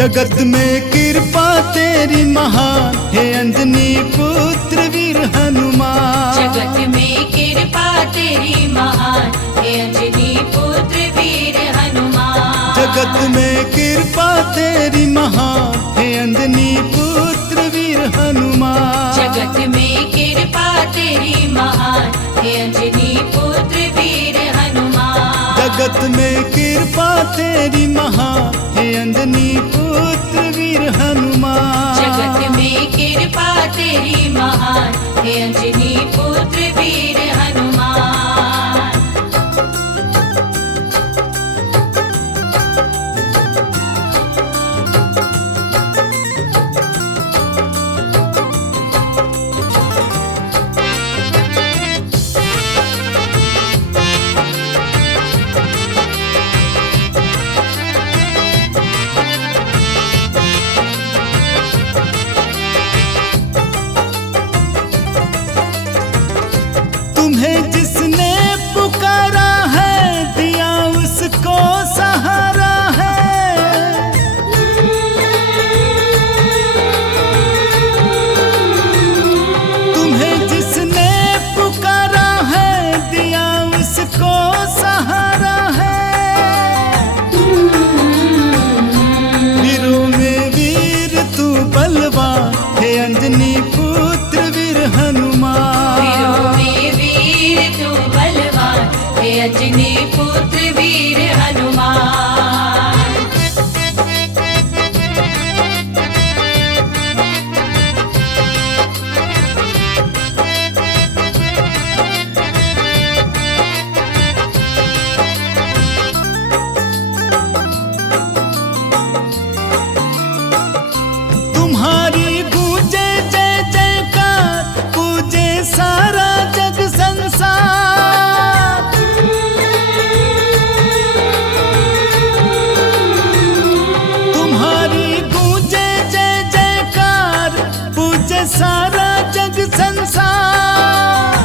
जगत में कृपा तेरी महान हे अंजनी पुत्र वीर हनुमान। जगत में कृपा तेरी महान हे अंजनी पुत्र वीर हनुमान। जगत में कृपा तेरी महान हे अंजनी पुत्र वीर हनुमान। जगत में कृपा तेरी महान हे अंजनी पुत्र वीर हनुमान। जगत में कृपा तेरी महान हे अंजनी पुत्र वीर हनुमान। जगत में कृपा तेरी महान हे अंजनी पुत्र वीर हनुमान। तुम्हें जिसने पुकारा है दिया उसको सहारा है। तुम्हें जिसने पुकारा है दिया उसको सहारा है। वीरों में वीर तू बलवान हे अंजनी पुत्र वीर हनुमान। वीरों में वीर तू बलवान हे अंजनी पुत्र वीर हनुमान। तुम्हारी गूंजे जय जयकार पूजे सारा जग संसार। तुम्हारी गूंजे जय जयकार पूजे सारा जग संसार।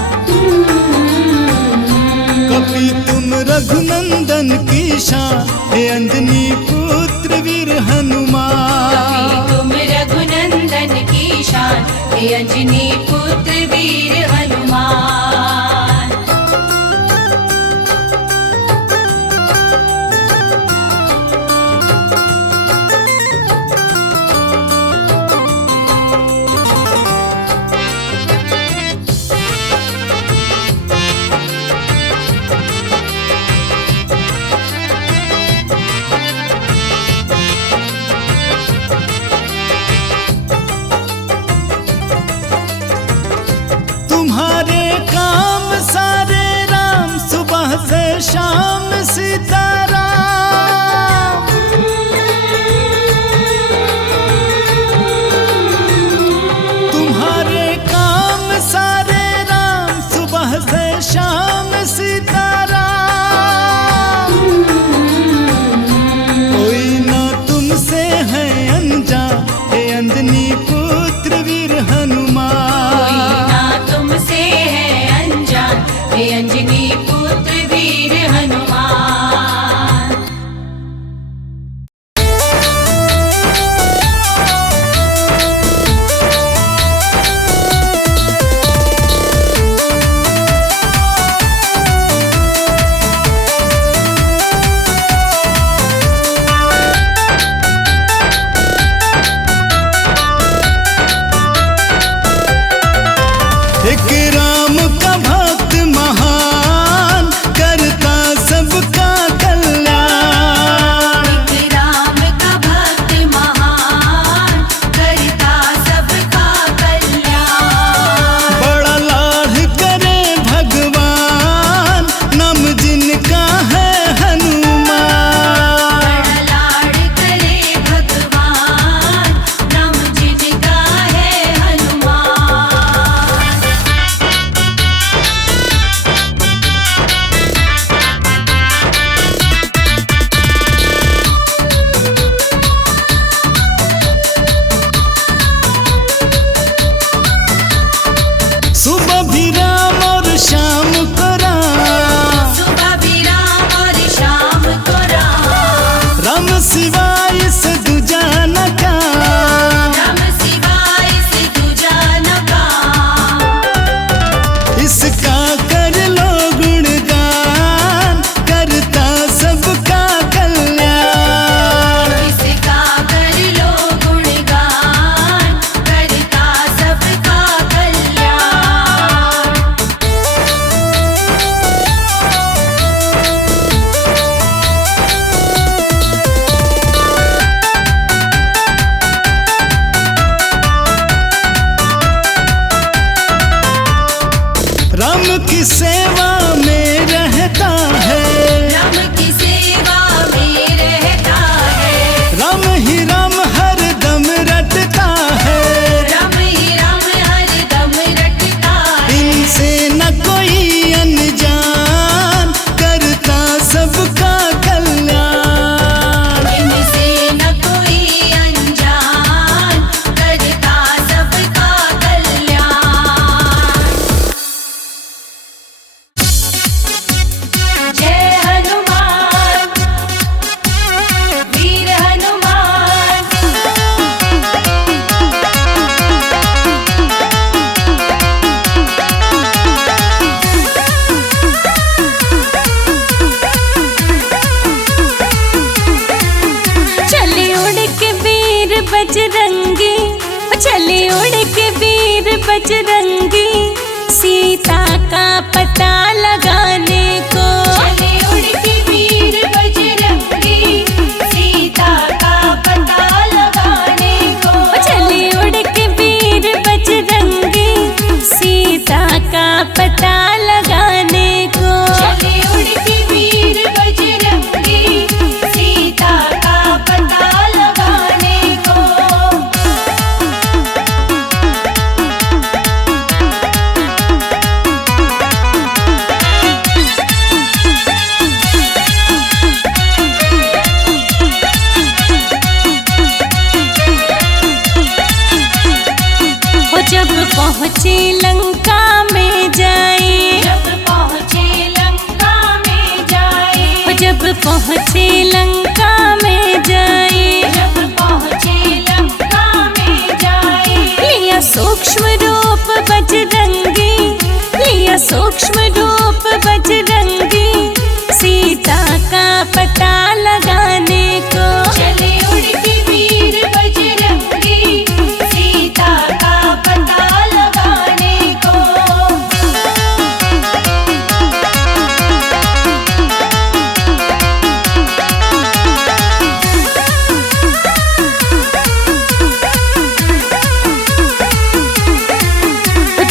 कपि तुम रघुनंदन की शान हे अंजनी पुत्र वीर हनुमान। कभी तुम रघुनंदन की शान हे अंजनी पुत्र वीर हनुमान। तुम्हारे काम बजरंगी, चले उड़ के वीर बजरंगी, सीता का पता लगाने को। चले उड़ के वीर बजरंगी, सीता का पता लगाने को। चले उड़ के वीर बजरंगी, सीता का पता लगाने को। चले उड़ के वीर बजरंगी, सीता का पता लगाने को। जब पहुँचे लंका में जाए, जब पहुँचे लंका में जाए, जब पहुँचे लंका में जाए, जब पहुँचे लंका में जाए, लिया सूक्ष्म रूप बजरंगी, लिया सूक्ष्म रूप बजरंगी, सीता का पता लगाने को। चले उड़ के वीर बजरंगी, सीता का पता लगाने को।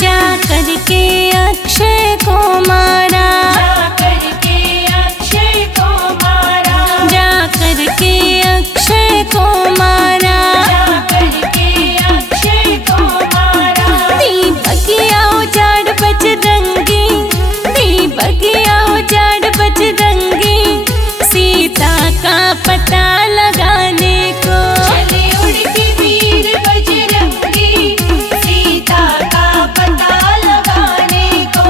जा करके अक्षय को मारा, जा करके अक्षय को मारा, जा करके अक्षय को मारा, जा करके अक्षय को मारा। दीपकिया उजाड़ बजरंगी, दीपकिया उजाड़ बजरंगी, सीता का पता लगाने को। चले उड़ के वीर बजरंगी, सीता का पता लगाने को।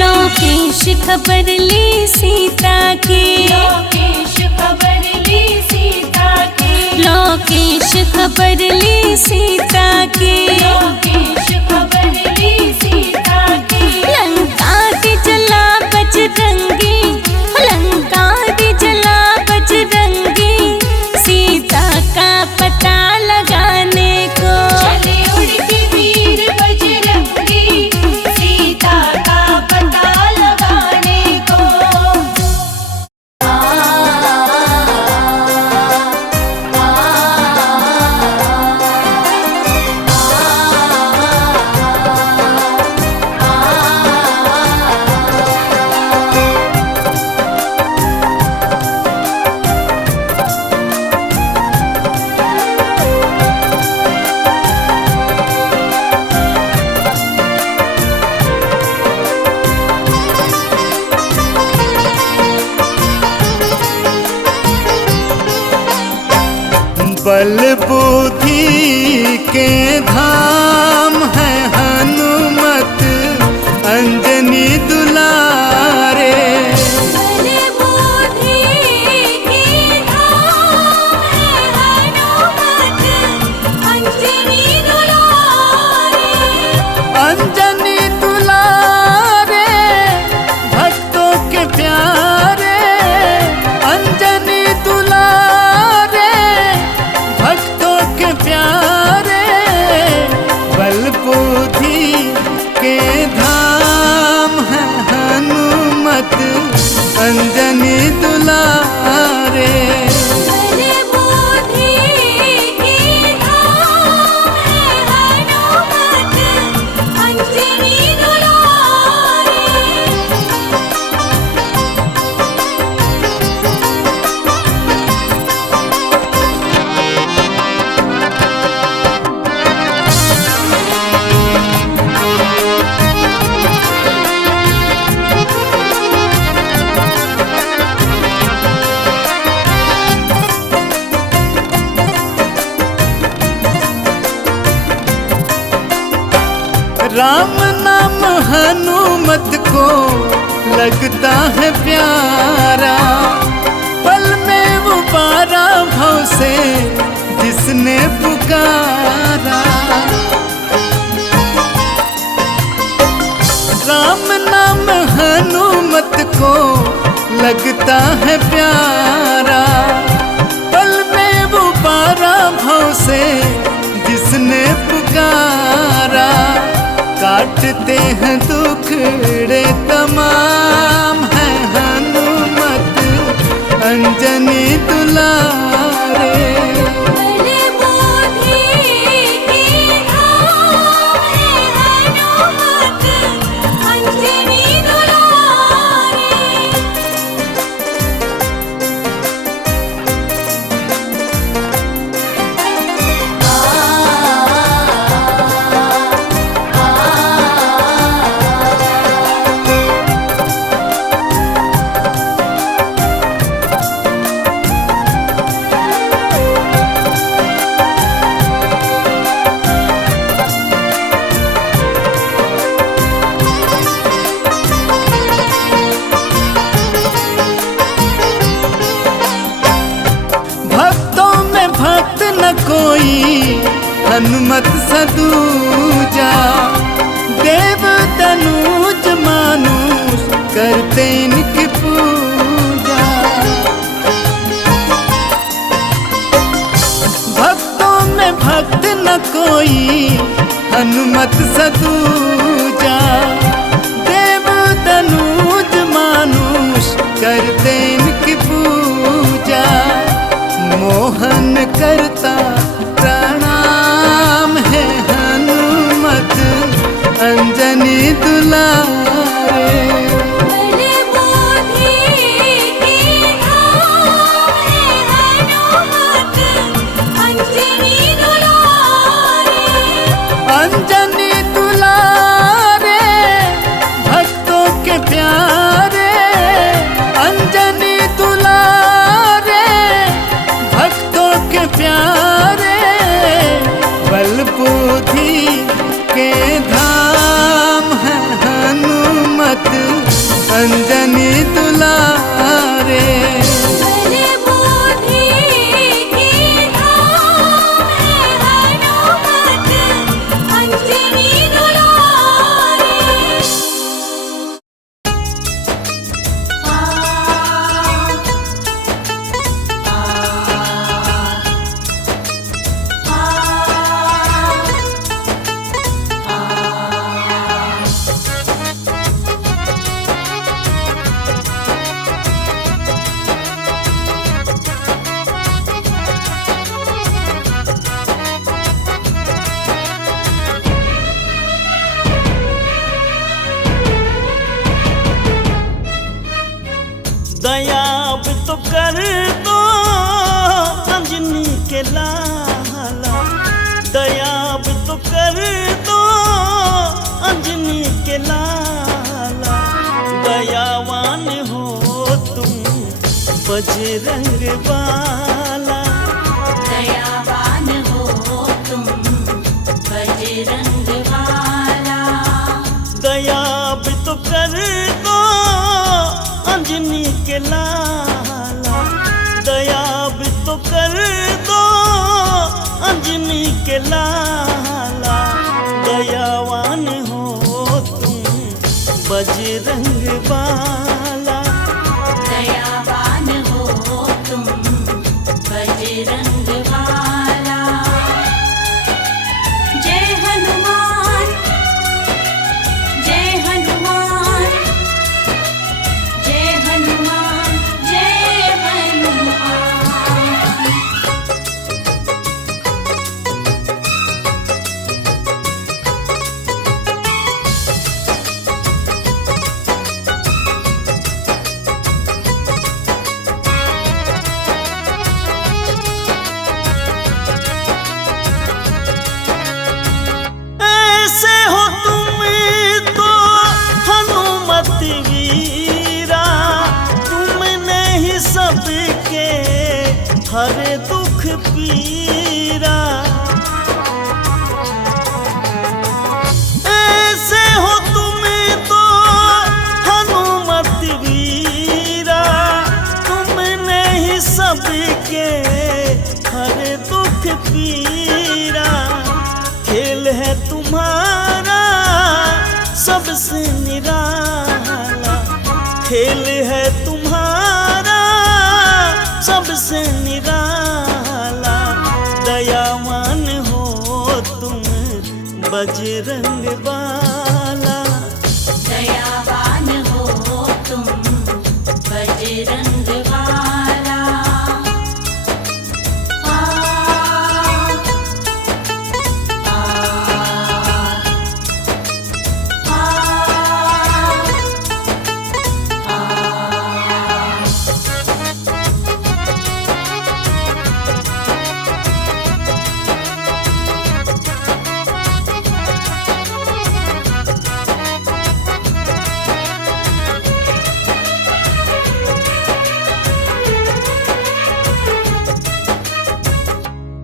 लोकेश खबर ली सीता की, लोकेश खबर ली सीता की, लोकेश खबर ली सीता की, लोकेश खबर ली सीता की। लंका दी जला बजरंगी, लंका दी जला बजरंगी, सीता का पता लगाने को। चले उड़ के वीर बजरंगी, सीता का पता लगाने को। बल बुद्धि के धाम है हनुमत अंजनी दुलारे। बल बुद्धि के धाम है हनुमत अंजनी दुलारे। अंजनी दुलारे भक्तों के प्यारे, अंजनी दुलारे भक्तों के प्यारे। बल बुद्धि के धाम है हनुमत अंजनी दुलारे। बल बुद्धि के धाम है हनुमत अंजनी दुलारे। राम नाम हनुमत को लगता है प्यारा, पल में वो पारा से जिसने पुकारा। राम नाम हनुमत को लगता है प्यारा, पल में वो पारा भव से जिसने पुकारा। काटते हैं दुखड़े तमाम है हनुमत अंजनी दुलारे। कोई हनुमत सदूजा, देव तनुज मानुष करते इनकी पूजा। भक्तों में भक्त न कोई हनुमत सदूजा, देव तनुज मानुष करते इनकी पूजा। मोहन करता प्रणाम है हनुमत अंजनी दुलारे। अंजनी दुलारे भक्तों के प्यारे, अंजनी दुलारे भक्तों के प्यारे। बल बुद्धि के धाम है हनुमत अंजनी दुलारे। दया भी तो कर दो अंजनी के लाला, दया भी तो कर दो अंजनी के लाला। दयावान हो तुम बजरंग वाला, दयावान हो तुम बजरंग वाला। दया भी तो कर दो अंजनी के लाला, दया भी तो कर दो अंजनी के लाला। दयावान हो तुम बजरंग वाला, दयावान हो तुम बजरंग वाला। जय हनुमान जय हनुमान जय हनुमान जय हनुमान। ऐसे हो तुम तो हनुमत वीरा, तुमने ही सबके हर दुख पीरा। ऐसे हो तुम तो हनुमत वीरा, तुमने ही सबके सारे दुख पीरा, खेल है तुम्हारा सबसे निराला, खेल है तुम्हारा सबसे निराला। दयावान हो तुम बजरंग बाला, दयावान हो तुम बजरंग वाला।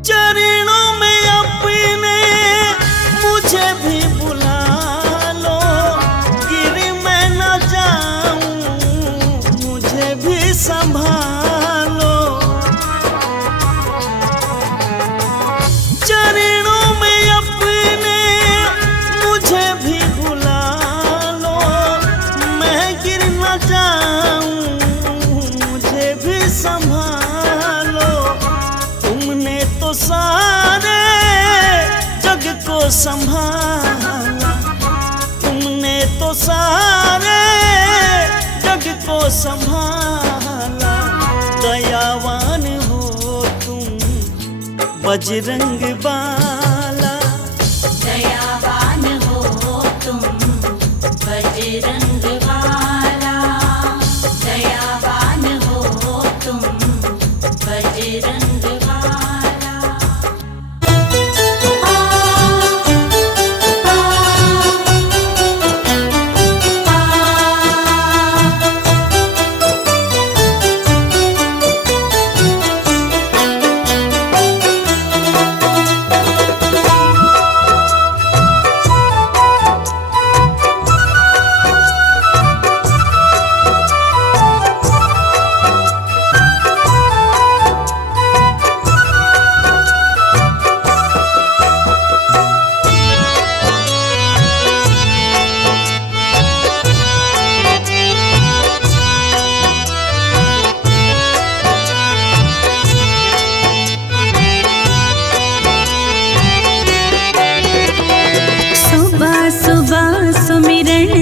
चरणों में अपने मुझे भी बुला लो, गिर मैं न जाऊं मुझे भी संभालो। चरणों में अपने मुझे भी बुला लो, मैं गिर न जाऊं मुझे भी संभालो। तुमने तो सारे जग को संभाला, तुमने तो सारे जग को संभाला। दयावान हो तुम बजरंग बाला, दयावान हो तुम बजरंग वाला, दयावान हो तुम बजरंग वाला।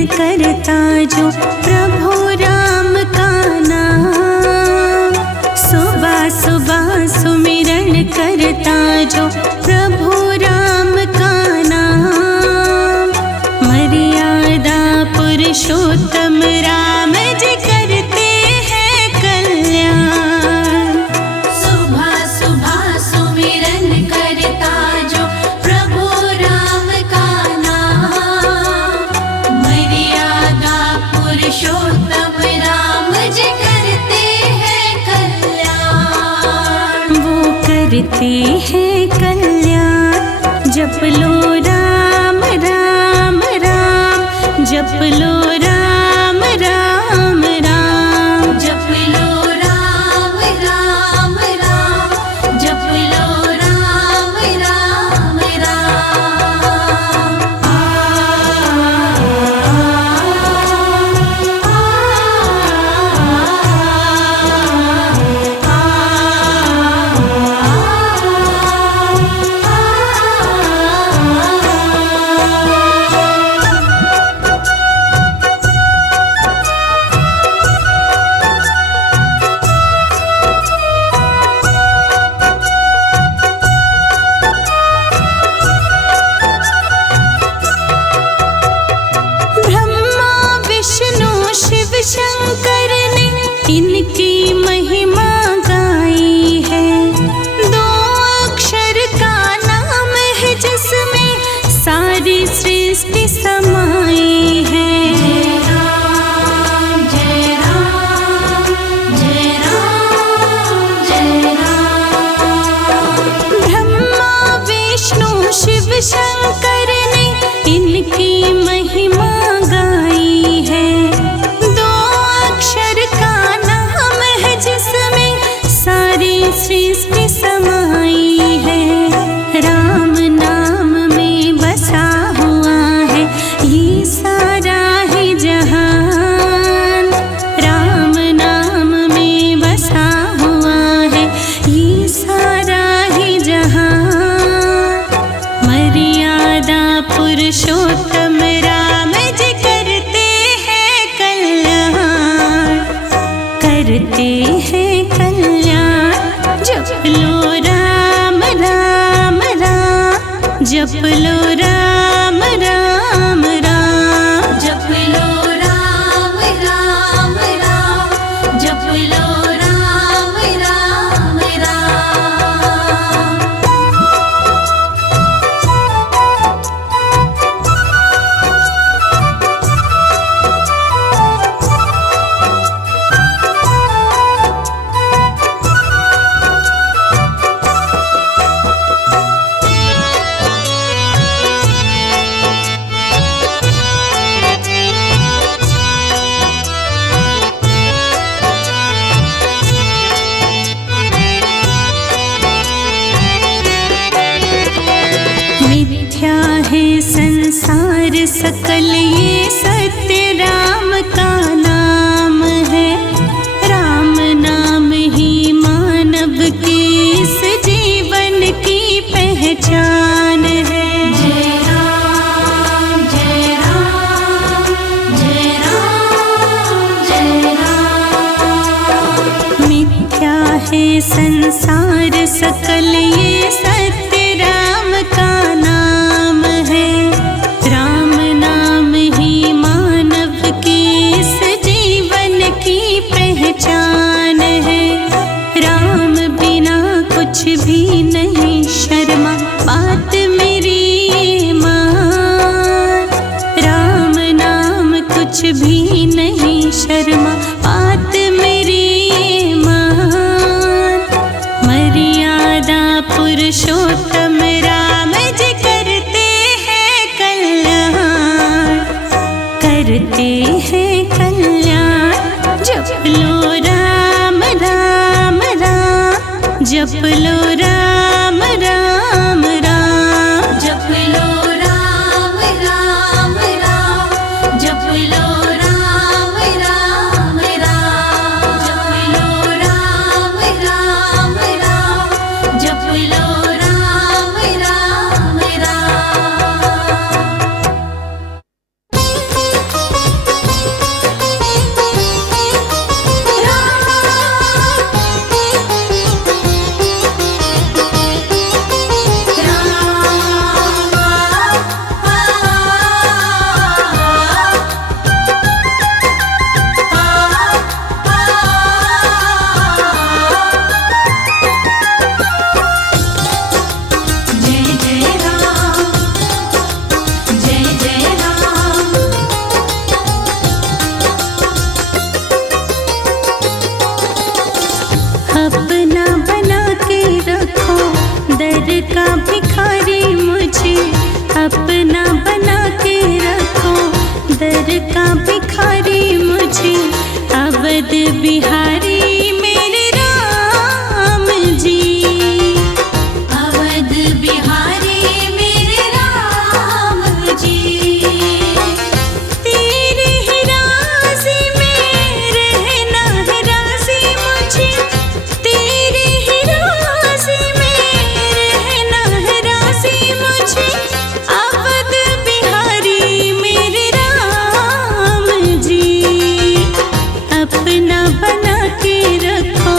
करता जो प्रभु राम का नाम, सुबह सुबह सुमिरन करता जो प्रभु राम का नाम। मर्यादा पुरुषोत्तम राम जी करते हैं कल्याण। सुबह सुबह सुमिरन करता जो प्रभु राम का नाम, मर्यादा पुरुषोत्तम राम जी करते हैं कल्याण। वो करते हैं कल्याण। जप लो राम राम राम, जप लो राम राम राम, जप लो राम राम राम, जप लो राम राम राम। शंकर ने इनकी महिमा गाई है। दो अक्षर का नाम है जिसमें सारी सृष्टि समाई है। जय राम जय राम जय राम जय राम। ब्रह्मा विष्णु शिव शंकर ने इनकी महिमा गाई है। जिसमें सारी सृष्टि समाई जप लो राम राम राम, जप लो राम राम राम, जप लो राम राम राम। मिथ्या है संसार सकल ये सत्य राम का नाम है, राम नाम ही मानव के इस जीवन की पहचान है। जय राम जय राम जय राम जय राम। मिथ्या है संसार सकल ये सत्य राम का नाम है, राम नाम ही मानव की इस जीवन की पहचान है। राम बिना कुछ भी नहीं शर्मा बात मेरी मान, राम नाम कुछ भी नहीं शर्मा बात मेरी मान। मर्यादा पुरुषोत्तम राम जी करते हैं कल्याण, करते हैं कल्याण। जप लो राम राम राम, जप लो राम राम राम, जप लो राम राम राम, जप लो राम राम राम, जप लो राम राम राम, जप लो राम राम जय जय राम जय जय राम। अपना बना के रखो दर का भिखारी मुझे, अपना बना के रखो दर का भिखारी मुझे। अवध बिहारी मेरे राम जी, अवध बिहारी मेरे राम जी। तेरे ही राज़ी में रहना है राज़ी मुझे, तेरे ही राज़ी में रहना है राज़ी मुझे। अवध बिहारी मेरे राम जी, अपना बना के रखो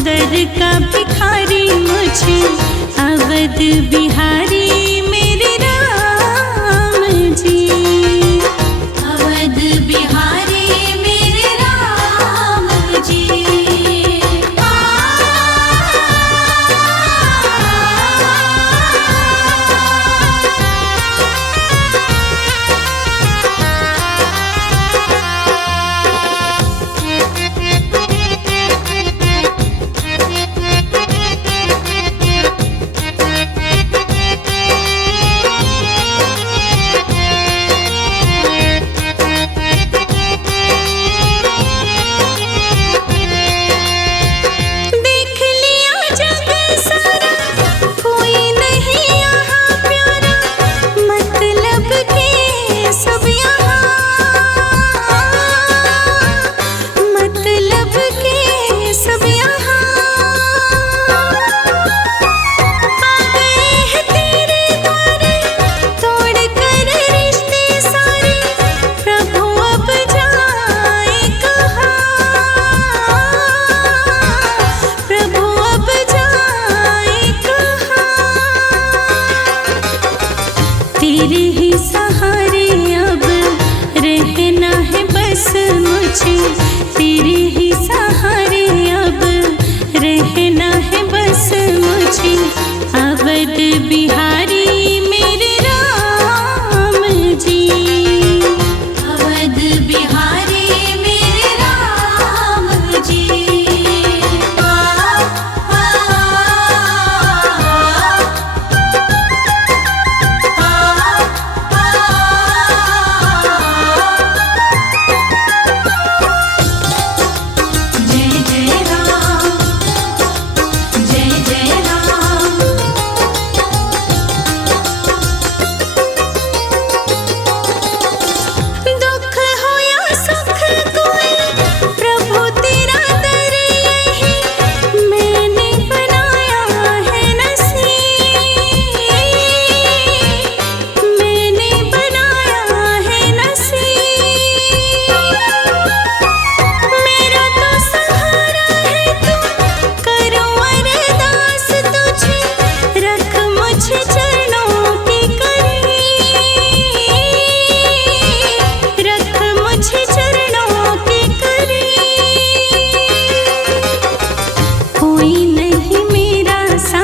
दर का भिखारी मुझे। अवध बिहारी मेरे राम जी, अवध बिहारी मेरे राम जी।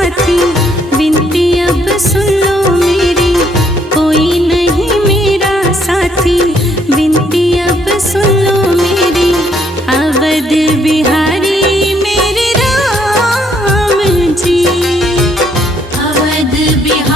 साथी, विनती अब सुन लो मेरी, कोई नहीं मेरा साथी, विनती अब सुन लो मेरी, अवध बिहारी मेरे राम जी। अवध बिहारी